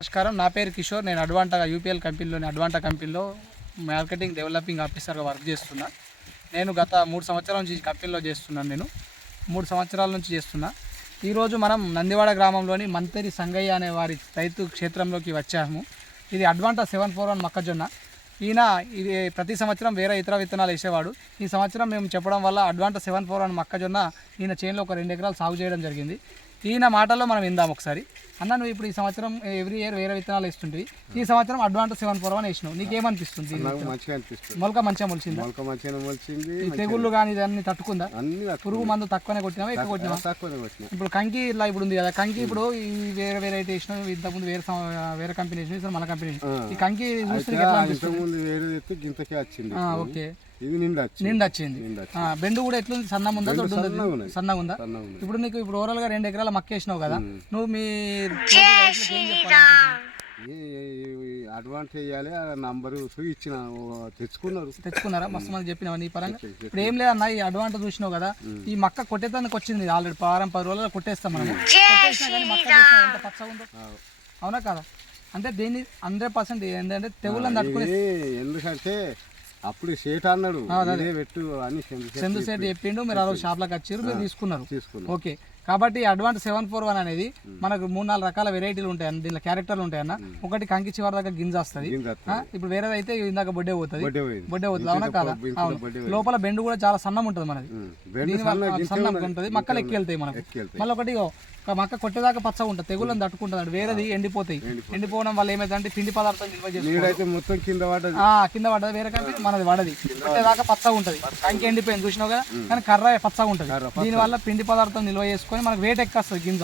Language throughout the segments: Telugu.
నమస్కారం, నా పేరు కిషోర్. నేను అడ్వాంటా యూపీఎల్ కంపెనీలోని అడ్వాంటా కంపెనీలో మార్కెటింగ్ డెవలపింగ్ ఆఫీసర్గా వర్క్ చేస్తున్నా. నేను గత 3 సంవత్సరాల నుంచి ఈ కంపెనీలో చేస్తున్నాను. నేను 3 సంవత్సరాల నుంచి చేస్తున్నా. ఈరోజు మనం నందివాడ గ్రామంలోని మంతరి సంగయ్య అనే వారి రైతు క్షేత్రంలోకి వచ్చాము. ఇది అడ్వాంటా 741 మొక్కజొన్న. ఈయన ఇది ప్రతి సంవత్సరం వేరే ఇతర విత్తనాలు వేసేవాడు. ఈ సంవత్సరం మేము చెప్పడం వల్ల అడ్వాంటా 741 మొక్కజొన్న ఈయన చేనులో ఒక 2 ఎకరాలు సాగు చేయడం జరిగింది. ఈయన మాటల్లో మనం విందాం ఒకసారి. అన్న, నువ్వు ఇప్పుడు ఈ సంవత్సరం ఎవ్రీ ఇయర్ వేరే విత్తనాలు వేస్తుంటివి, ఈ సంవత్సరం అడ్వాంటా 741 వేసినావు, నీకేమనిపిస్తుంది? మంచిగా అనిపిస్తుంది. మొలక మంచిగా మొలిచింది, తెగుళ్ళు కానీ ఇదన్నీ తట్టుకుందా? పురుగు మందు తక్కువనే కొట్టినావా, ఎక్కువ కొట్టినావా? ఇప్పుడు కంకి ఇలా ఇప్పుడు ఉంది కదా, కంకి ఇప్పుడు ఈ వేరే వెరైటీ వేసినావు, ఇంతకుముందు వేరే కంపెనీ వేసినావు, మన కంపెనీ ఈ కంకి చూస్తే ఓకే, నిండా వచ్చింది. బెండు కూడా ఎట్లుంది? సన్నం ఉందా, దొడ్డు ఉందా? సన్నగా ఉందా? ఇప్పుడు నీకు ఇప్పుడు ఓవరాల్ గా 2 ఎకరాల మక్క వేసినావు కదా, నువ్వు మీ అడ్వాన్స్ వేయాలి నంబరు ఇచ్చిన తెచ్చుకున్నారా? మస్తు మంది చెప్పినావా నీ పరంగా? ఇప్పుడు ఏం లేదన్నా, ఈ అడ్వాన్స్ చూసినావు కదా, ఈ మక్క కొట్టేదానికి వచ్చింది ఆల్రెడీ. 10 రోజుల్లో కొట్టేస్తాం మనం. కొట్టేసినా కానీ మక్క ఎంత పచ్చగా ఉందో, అవునా కదా? అంటే దీన్ని 100% ఏంటంటే తెగుళ్ళని తట్టుకునే. ఎందుకంటే అప్పుడు సేట్ అన్నాడు పెట్టు అని చందు సేట్ చెప్పిండు, మీరు ఆ రోజు షాప్లోకి వచ్చారు, మీరు తీసుకున్నారు. ఓకే, కాబట్టి అడ్వాంటా 741 అనేది మనకు 3-4 రకాల వెరైటీలు ఉంటాయి అన్న, దీనిలో క్యారెక్టర్లు ఉంటాయి అన్న. ఒకటి కంకి చివరి దగ్గర గింజ వస్తుంది. ఇప్పుడు వేరేది అయితే ఇందాక బొడ్డే పోతుంది, అవునా కదా? అవును, లోపల బెండు కూడా చాలా సన్నం ఉంటుంది మనది, సన్నం ఉంటుంది, మక్కలు ఎక్కి వెళ్తాయి మనకు. మళ్ళీ ఒకటి మక్క కొట్టేదాకా పచ్చగా ఉంటుంది, తెగుళ్ళని తట్టుకుంటుంది. వేరేది ఎండిపోతాయి, ఎండిపోవడం వల్ల ఏమైందంటే పిండి పదార్థం నిల్వ చేసుకోవాలి, కింద పడ్డది. వేరే కంటే మనది పడది, కొట్టేదాకా పచ్చగా ఉంటుంది. కంకి ఎండిపోయింది చూసినావు కదా, కానీ కర్ర పచ్చగా ఉంటుంది. దీనివల్ల పిండి పదార్థం నిల్వ చేసుకొని మనకు వెయిట్ ఎక్కువ వస్తుంది. గింజ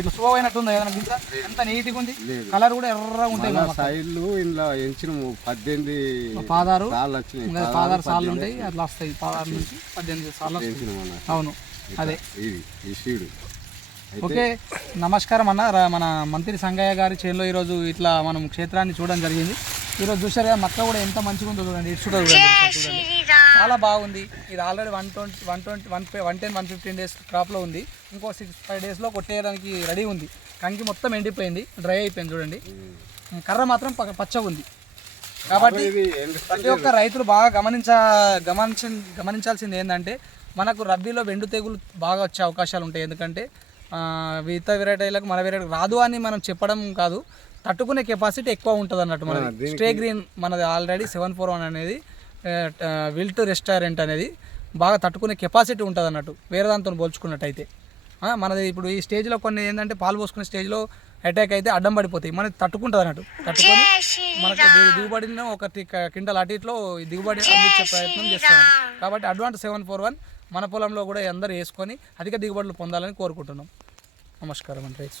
ఇట్లా స్లో అయినట్టుంది ఏదైనా గింజ, ఎంత నీట్గా ఉంది, కలర్ కూడా ఎర్రగా ఉంటాయి. 16 సార్లు ఉంటాయి, అట్లా వస్తాయి. 16 నుంచి 18 సార్లు. అవును, అదే. ఓకే, నమస్కారం అన్న. మన మంత్రి సంగయ్య గారి చేనులో ఈరోజు ఇట్లా మనం క్షేత్రాన్ని చూడడం జరిగింది. ఈరోజు చూసారు కదా, మక్క కూడా ఎంత మంచిగా ఉందో చూడండి. ఇటు చూడండి, చాలా బాగుంది. ఇది ఆల్రెడీ 110-115 డేస్ క్రాప్లో ఉంది. ఇంకో 6-5 డేస్లో కొట్టేయడానికి రెడీ ఉంది. కంకి మొత్తం ఎండిపోయింది, డ్రై అయిపోయింది చూడండి. కర్ర మాత్రం పచ్చగా ఉంది. కాబట్టి ప్రతి ఒక్క రైతులు బాగా గమనించాల్సింది ఏంటంటే, మనకు రబ్బీలో బెండు తెగులు బాగా వచ్చే అవకాశాలు ఉంటాయి. ఎందుకంటే ఇతర వెరైటీలకు మన వెరైటీ రాదు అని మనం చెప్పడం కాదు, తట్టుకునే కెపాసిటీ ఎక్కువ ఉంటుంది అన్నట్టు. మనది స్టే గ్రీన్, మనది ఆల్రెడీ 741 అనేది విల్ట్ రెస్టారెంట్ అనేది బాగా తట్టుకునే కెపాసిటీ ఉంటుంది అన్నట్టు, వేరే దాంతో పోల్చుకున్నట్టయితే. మనది ఇప్పుడు ఈ స్టేజ్లో కొన్ని ఏంటంటే పాలు పోసుకునే స్టేజ్లో అటాక్ అయితే అడ్డం పడిపోతాయి, మనది తట్టుకుంటుంది అన్నట్టు. తట్టుకొని మనకు దిగుబడిని 1 క్వింటల్ అటు ఇట్లో దిగుబడి అందించే ప్రయత్నం చేస్తాం. కాబట్టి అడ్వాంటా 741 మన పొలంలో కూడా అందరూ వేసుకొని అధిక దిగుబడులు పొందాలని కోరుకుంటున్నాం. నమస్కారం అండి రైతు.